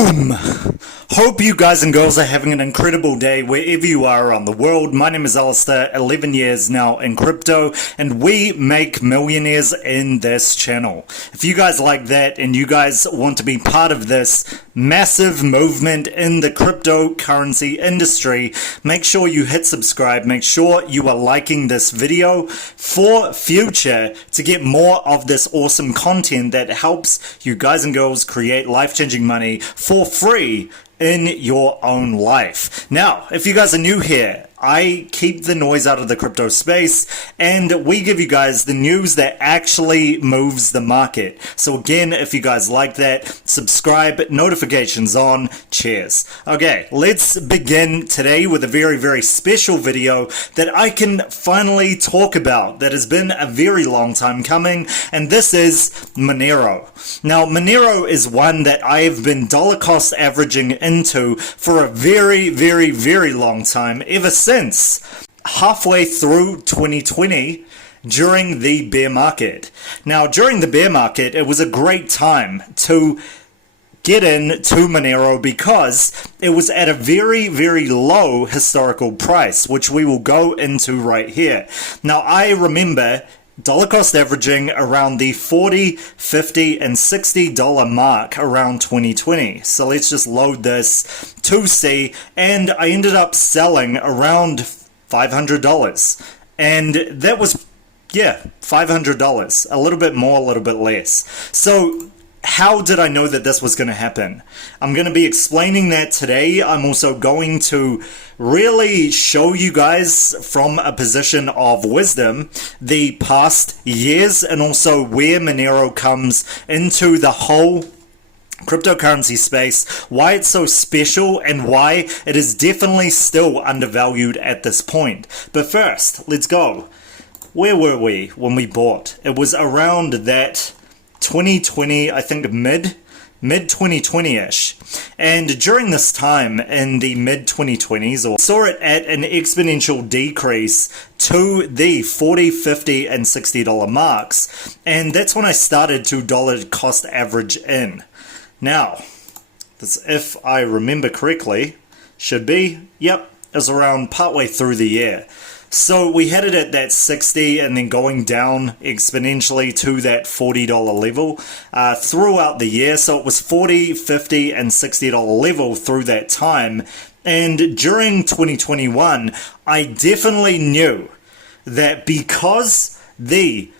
Boom! Hope you guys and girls are having an incredible day wherever you are around the world. My name is Alistar, 11 years now in crypto, and we make millionaires in this channel. If you guys like that and you guys want to be part of this massive movement in the cryptocurrency industry, make sure you hit subscribe, make sure you are liking this video for future to get more of this awesome content that helps you guys and girls create life-changing money for free in your own life. Now, if you guys are new here, I keep the noise out of the crypto space and we give you guys the news that actually moves the market. So again, if you guys like that, subscribe, notifications on, cheers. Okay, let's begin today with a very, very special video that I can finally talk about that has been a very long time coming, and this is Monero. Now, Monero is one that I have been dollar cost averaging into for a very, very, very long time, ever since halfway through 2020 during the bear market. Now, during the bear market, it was a great time to get into Monero because it was at a very, very low historical price, which we will go into right here. Now, I remember dollar cost averaging around the $40, $50, and $60 mark around 2020. So let's just load this to see, and I ended up selling around $500. And that was, yeah, $500. A little bit more, a little bit less. So how did I know that this was going to happen? I'm going to be explaining that today. I'm also going to really show you guys from a position of wisdom the past years and also where Monero comes into the whole cryptocurrency space, why it's so special, and why it is definitely still undervalued at this point. But first, let's go. Where were we when we bought? It was around that 2020, I think mid 2020-ish. And during this time in the mid 2020s, I saw it at an exponential decrease to the $40, $50, and $60 marks. And that's when I started to dollar cost average in. Now, this, if I remember correctly, should be, yep, it was around partway through the year. So we had it at that 60 and then going down exponentially to that $40 level throughout the year. So it was $40, $50, and $60 level through that time. And during 2021, I definitely knew that because the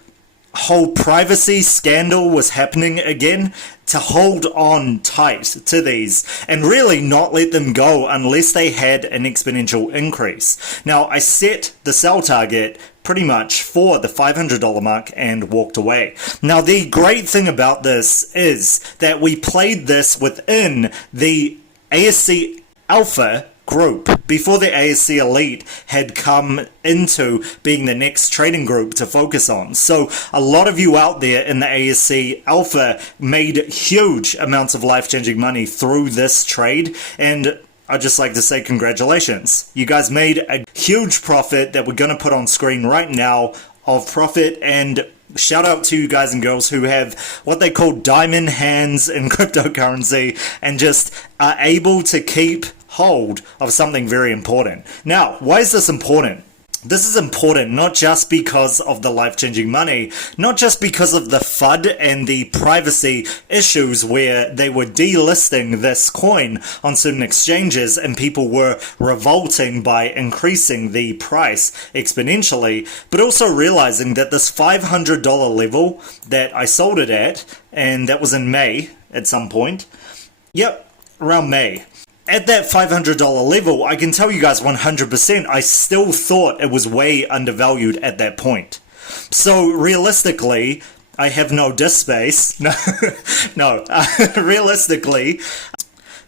whole privacy scandal was happening again, to hold on tight to these and really not let them go unless they had an exponential increase. Now, I set the sell target pretty much for the $500 mark and walked away. Now, the great thing about this is that we played this within the ASC Alpha group before the ASC Elite had come into being the next trading group to focus on. So a lot of you out there in the ASC Alpha made huge amounts of life-changing money through this trade, and I'd just like to say congratulations. You guys made a huge profit that we're going to put on screen right now of profit, and shout out to you guys and girls who have what they call diamond hands in cryptocurrency and just are able to keep hold of something very important. Now, why is this important? This is important not just because of the life-changing money, not just because of the FUD and the privacy issues where they were delisting this coin on certain exchanges and people were revolting by increasing the price exponentially, but also realizing that this $500 level that I sold it at, and that was in May at some point, yep, around May. At that $500 level, I can tell you guys 100%, I still thought it was way undervalued at that point. So realistically, I have no disk space. No, realistically,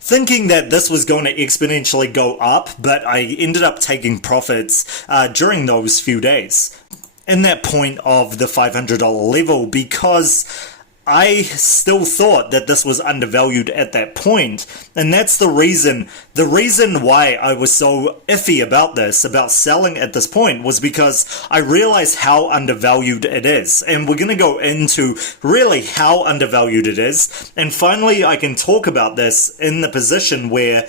thinking that this was going to exponentially go up, but I ended up taking profits during those few days in that point of the $500 level because I still thought that this was undervalued at that point, and that's the reason why I was so iffy about this, about selling at this point, was because I realized how undervalued it is. And we're going to go into really how undervalued it is, and finally I can talk about this in the position where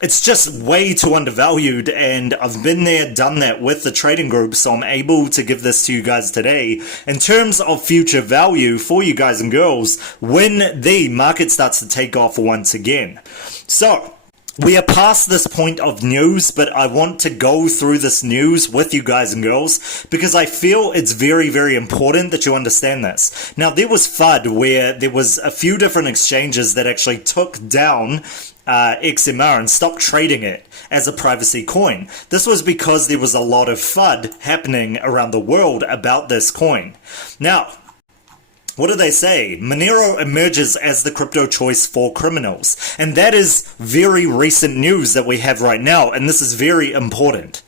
it's just way too undervalued, and I've been there, done that with the trading group, so I'm able to give this to you guys today in terms of future value for you guys and girls when the market starts to take off once again. So we are past this point of news, but I want to go through this news with you guys and girls because I feel it's very, very important that you understand this. Now, there was FUD where there was a few different exchanges that actually took down XMR and stopped trading it as a privacy coin. This was because there was a lot of FUD happening around the world about this coin. Now, what do they say? Monero emerges as the crypto choice for criminals. And that is very recent news that we have right now, and this is very important.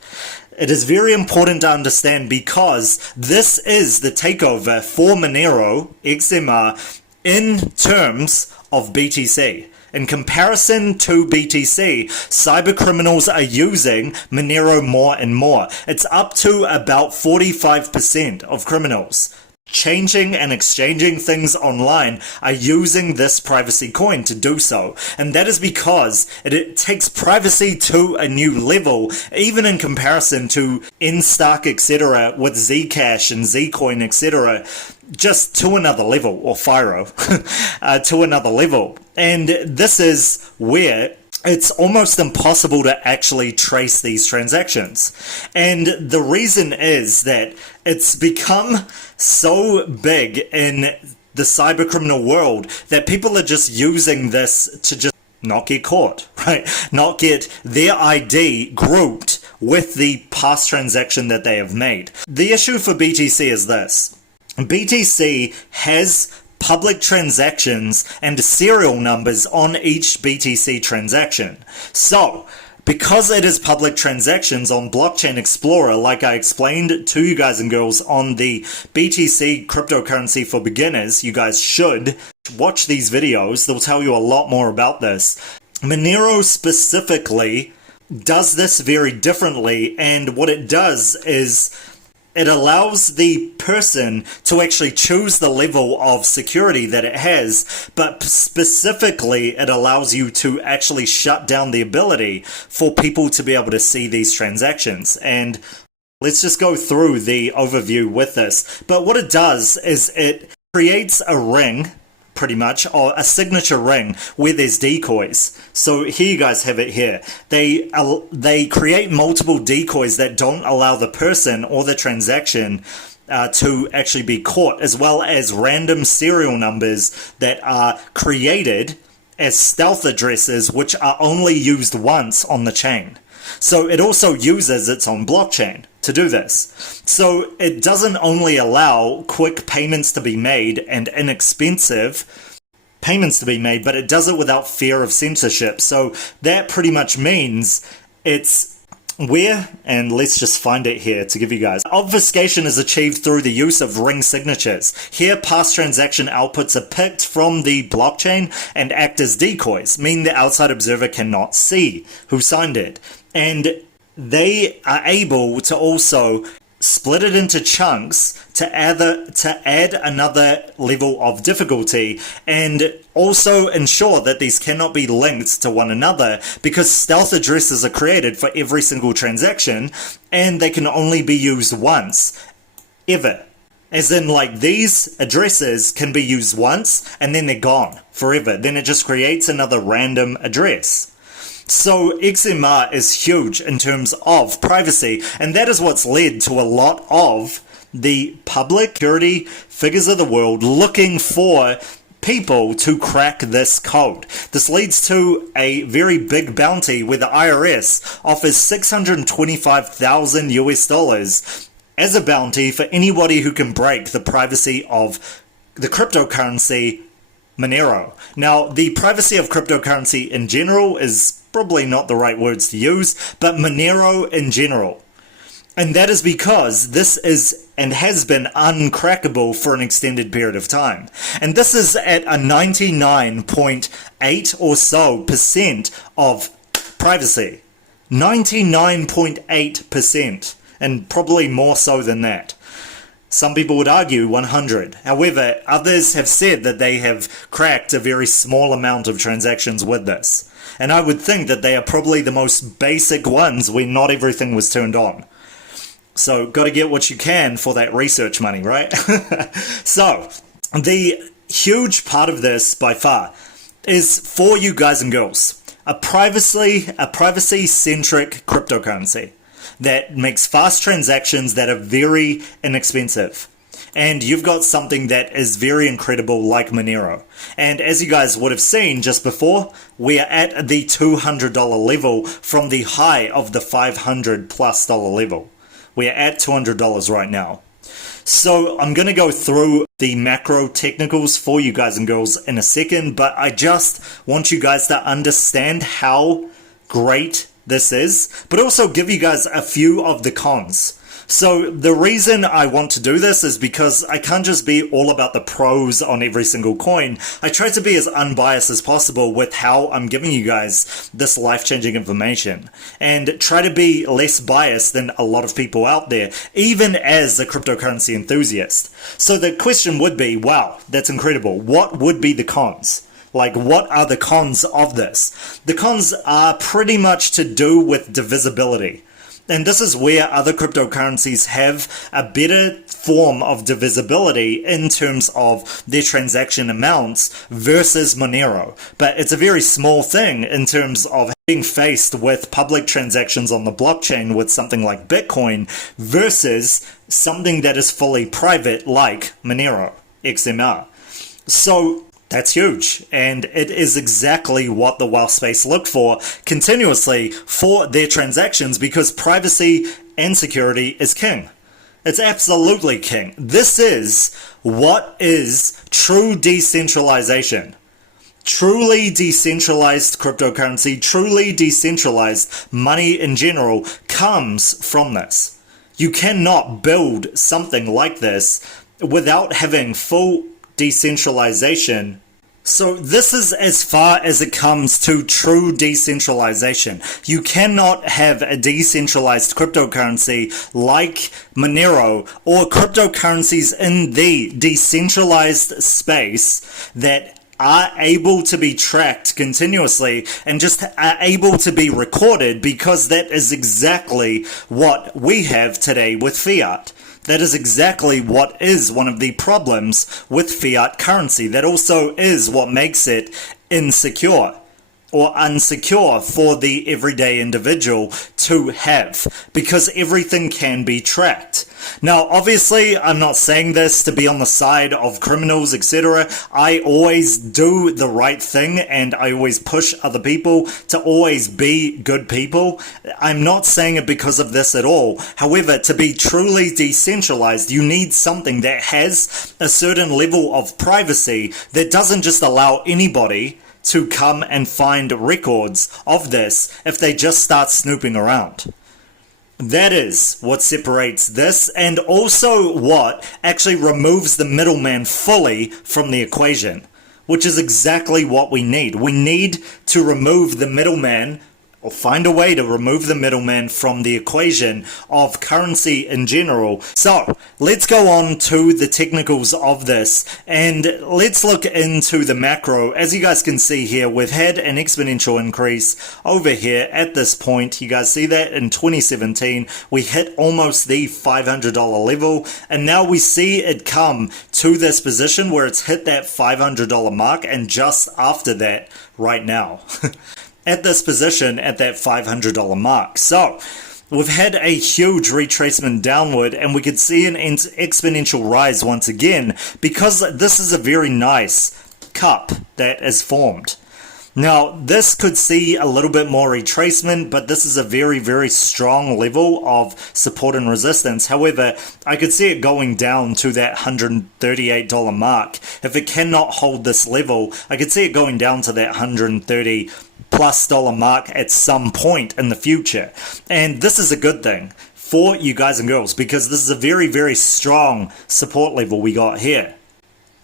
It is very important to understand because this is the takeover for Monero, XMR, in terms of BTC. In comparison to BTC, cybercriminals are using Monero more and more. It's up to about 45% of criminals changing and exchanging things online are using this privacy coin to do so. And that is because it takes privacy to a new level, even in comparison to Nstock, etc., with Zcash and Zcoin, etc., just to another level, or Fyro, to another level. And this is where it's almost impossible to actually trace these transactions. And the reason is that it's become so big in the cybercriminal world that people are just using this to just not get caught, right? Not get their ID grouped with the past transaction that they have made. The issue for BTC is this. BTC has public transactions and serial numbers on each BTC transaction. So, because it is public transactions on Blockchain Explorer, like I explained to you guys and girls on the BTC cryptocurrency for beginners, you guys should watch these videos. They'll tell you a lot more about this. Monero specifically does this very differently, and what it does is it allows the person to actually choose the level of security that it has, but specifically it allows you to actually shut down the ability for people to be able to see these transactions. And let's just go through the overview with this. But what it does is it creates a ring, pretty much, or a signature ring where there's decoys. So here you guys have it here. They create multiple decoys that don't allow the person or the transaction to actually be caught, as well as random serial numbers that are created as stealth addresses which are only used once on the chain. So it also uses its own blockchain to do this. So it doesn't only allow quick payments to be made and inexpensive payments to be made, but it does it without fear of censorship. So that pretty much means it's where, and let's just find it here to give you guys. Obfuscation is achieved through the use of ring signatures. Here, past transaction outputs are picked from the blockchain and act as decoys, meaning the outside observer cannot see who signed it. And they are able to also split it into chunks to add another level of difficulty, and also ensure that these cannot be linked to one another, because stealth addresses are created for every single transaction and they can only be used once, ever. As in, like, these addresses can be used once and then they're gone forever. Then it just creates another random address. So XMR is huge in terms of privacy, and that is what's led to a lot of the public security figures of the world looking for people to crack this code. This leads to a very big bounty where the IRS offers $625,000 US as a bounty for anybody who can break the privacy of the cryptocurrency Monero. Now, the privacy of cryptocurrency in general is probably not the right words to use, but Monero in general. And that is because this is and has been uncrackable for an extended period of time. And this is at a 99.8 or so percent of privacy. 99.8%, and probably more so than that. Some people would argue 100. However, others have said that they have cracked a very small amount of transactions with this. And I would think that they are probably the most basic ones where not everything was turned on. So, got to get what you can for that research money, right? So, the huge part of this, by far, is for you guys and girls. A privacy-centric cryptocurrency that makes fast transactions that are very inexpensive. And you've got something that is very incredible like Monero. And as you guys would have seen just before, we are at the $200 level from the high of the $500+ level. We are at $200 right now. So I'm going to go through the macro technicals for you guys and girls in a second, but I just want you guys to understand how great this is, but also give you guys a few of the cons. So the reason I want to do this is because I can't just be all about the pros on every single coin. I try to be as unbiased as possible with how I'm giving you guys this life-changing information, and try to be less biased than a lot of people out there, even as a cryptocurrency enthusiast. So the question would be, wow, that's incredible. What would be the cons? Like, what are the cons of this? The cons are pretty much to do with divisibility. And this is where other cryptocurrencies have a better form of divisibility in terms of their transaction amounts versus Monero. But it's a very small thing in terms of being faced with public transactions on the blockchain with something like Bitcoin versus something that is fully private like Monero, XMR. So that's huge, and it is exactly what the wealth space look for continuously for their transactions, because privacy and security is king. It's absolutely king. This is what is true decentralization. Truly decentralized cryptocurrency, truly decentralized money in general comes from this. You cannot build something like this without having full decentralization. So this is as far as it comes to true decentralization. You cannot have a decentralized cryptocurrency like Monero or cryptocurrencies in the decentralized space that are able to be tracked continuously and just are able to be recorded, because that is exactly what we have today with fiat. That is exactly what is one of the problems with fiat currency. That also is what makes it insecure or unsecure for the everyday individual to have, because everything can be tracked. Now, obviously, I'm not saying this to be on the side of criminals, etc. I always do the right thing, and I always push other people to always be good people. I'm not saying it because of this at all. However, to be truly decentralized, you need something that has a certain level of privacy that doesn't just allow anybody to come and find records of this if they just start snooping around. That is what separates this, and also what actually removes the middleman fully from the equation, which is exactly what we need. We need to remove the middleman, or find a way to remove the middleman from the equation of currency in general. So let's go on to the technicals of this, and let's look into the macro. As you guys can see here, we've had an exponential increase over here at this point. You guys see that in 2017 we hit almost the $500 level, and now we see it come to this position where it's hit that $500 mark, and just after that right now at this position at that $500 mark. So we've had a huge retracement downward, and we could see an exponential rise once again, because this is a very nice cup that is formed. Now, this could see a little bit more retracement, but this is a very, very strong level of support and resistance. However, I could see it going down to that $138 mark. If it cannot hold this level, I could see it going down to that $130+ mark at some point in the future. And this is a good thing for you guys and girls, because this is a very, very strong support level we got here.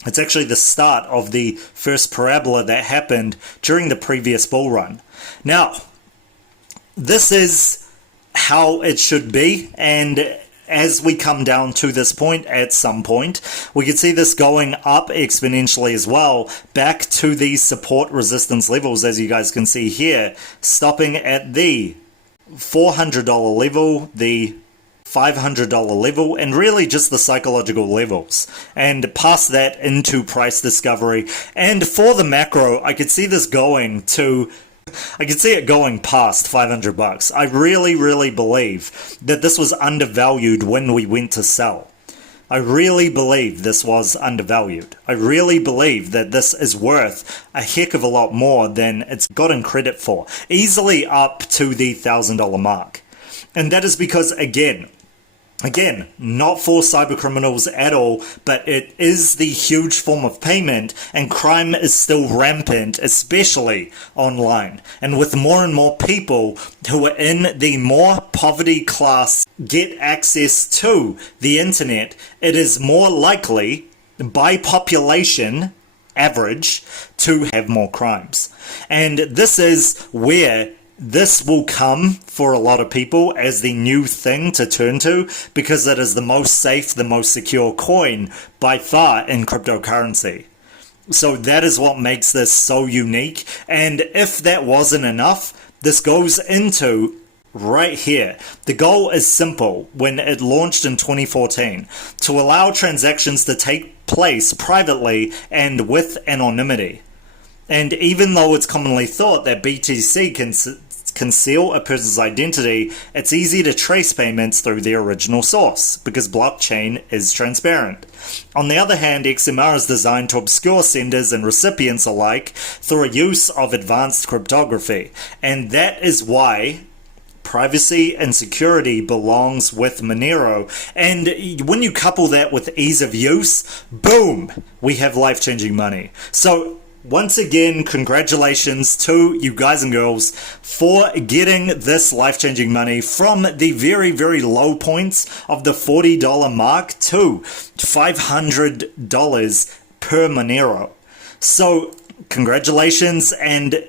It's actually the start of the first parabola that happened during the previous bull run. Now, this is how it should be, and as we come down to this point at some point, we can see this going up exponentially as well, back to these support resistance levels, as you guys can see here, stopping at the $400 level, the $500 level, and really just the psychological levels, and past that into price discovery. And for the macro, I could see this going to, I could see it going past 500 bucks. I really believe that this was undervalued when we went to sell. I really believe this was undervalued. I really believe that this is worth a heck of a lot more than it's gotten credit for. Easily up to the $1,000 mark. And that is because, again, not for cyber criminals at all, but it is the huge form of payment, and crime is still rampant, especially online. And with more and more people who are in the more poverty class get access to the internet, it is more likely, by population average, to have more crimes. And this is where this will come for a lot of people as the new thing to turn to, because it is the most safe, the most secure coin by far in cryptocurrency. So that is what makes this so unique. And if that wasn't enough, this goes into right here. The goal is simple when it launched in 2014, to allow transactions to take place privately and with anonymity. And even though it's commonly thought that BTC can conceal a person's identity, it's easy to trace payments through their original source, because blockchain is transparent. On the other hand, XMR is designed to obscure senders and recipients alike through a use of advanced cryptography. And that is why privacy and security belongs with Monero. And when you couple that with ease of use, boom, we have life-changing money. So once again, congratulations to you guys and girls for getting this life-changing money from the very low points of the $40 mark to $500 per Monero. So congratulations, and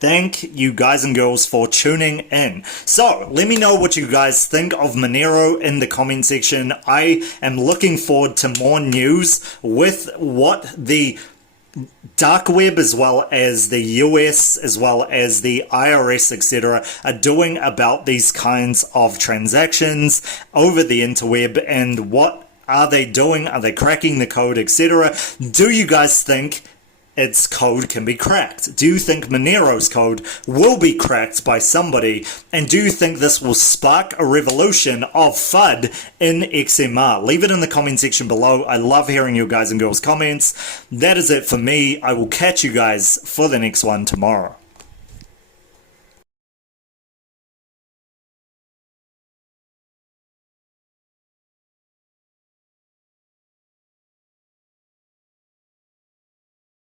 thank you guys and girls for tuning in. So let me know what you guys think of Monero in the comment section. I am looking forward to more news with what the dark web, as well as the US, as well as the IRS, etc., are doing about these kinds of transactions over the interweb, and what are they doing? Are they cracking the code, etc.? Do you guys think its code can be cracked? Do you think Monero's code will be cracked by somebody? And do you think this will spark a revolution of FUD in XMR? Leave it in the comment section below. I love hearing you guys and girls' comments. That is it for me. I will catch you guys for the next one tomorrow.